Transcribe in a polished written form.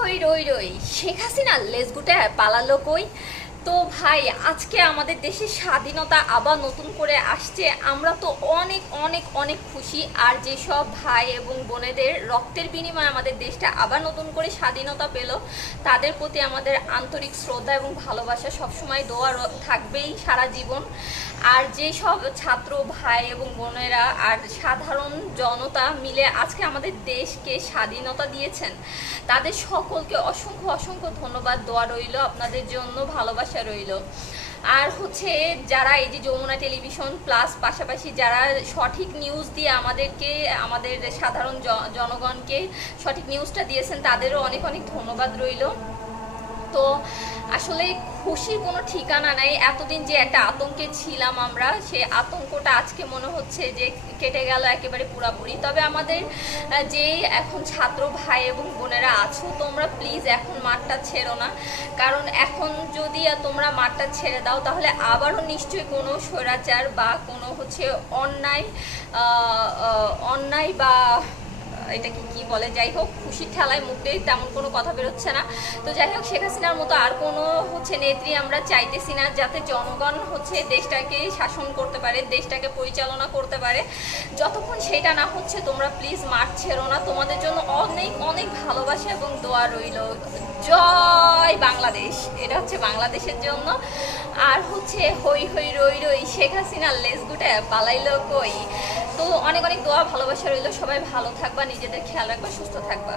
হই রই রই, শেখ হাসিনা লেজ গুটে পালালো কই? তো ভাই, আজকে আমাদের দেশের স্বাধীনতা আবার নতুন করে আসছে। আমরা তো অনেক অনেক অনেক খুশি। আর যেসব ভাই এবং বোনেদের রক্তের বিনিময়ে আমাদের দেশটা আবার নতুন করে স্বাধীনতা পেল, তাদের প্রতি আমাদের আন্তরিক শ্রদ্ধা এবং ভালোবাসা, সবসময় দোয়া থাকবেই সারা জীবন। আর যেসব ছাত্র ভাই এবং বোনেরা আর সাধারণ জনতা মিলে আজকে আমাদের দেশকে স্বাধীনতা দিয়েছেন, তাদের সকলকে অসংখ্য অসংখ্য ধন্যবাদ, দোয়া রইল আপনাদের জন্য, ভালোবাসা রইল। আর হচ্ছে যারা এই যে যমুনা টেলিভিশন প্লাস পাশাপাশি যারা সঠিক নিউজ দিয়ে আমাদেরকে, আমাদের সাধারণ জনগণকে সঠিক নিউজটা দিয়েছেন, তাদেরও অনেক অনেক ধন্যবাদ রইল। তো আসলে খুশির কোনো ঠিকানা নাই। এতদিন যে একটা আতঙ্কে ছিলাম আমরা, সেই আতঙ্কটা আজকে মনে হচ্ছে যে কেটে গেল একেবারে পুরাপুরি। তবে আমাদের যে এখন ছাত্র ভাই এবং বোনেরা আছো, তোমরা প্লিজ এখন মাঠটা ছেড়ো না। কারণ এখন যদি তোমরা মাঠটা ছেড়ে দাও, তাহলে আবারও নিশ্চয়ই কোনো স্বৈরাচার বা কোনো হচ্ছে অন্যায় অন্যায় বা এটাকে কি বলে, যাই হোক, খুশির ঠেলায় মুখ দিয়ে তেমন কোনো কথা বেরোচ্ছে না। তো যাই হোক, শেখ হাসিনার মতো আর কোনো হচ্ছে নেত্রী আমরা চাইতেছি না, যাতে জনগণ হচ্ছে দেশটাকে শাসন করতে পারে, দেশটাকে পরিচালনা করতে পারে। যতক্ষণ সেটা না হচ্ছে, তোমরা প্লিজ মাঠ ছেড়ো না। তোমাদের জন্য অনেক অনেক ভালোবাসা এবং দোয়া রইল। জয় বাংলাদেশ, এটা হচ্ছে বাংলাদেশের জন্য। আর হচ্ছে হই হই রই রই, শেখ হাসিনার লেজ গুটে পালাইলো কই। তো অনেক অনেক দোয়া ভালোবাসা রইল। সবাই ভালো থাকবা, নিজেদের খেয়াল রাখবা, সুস্থ থাকবা।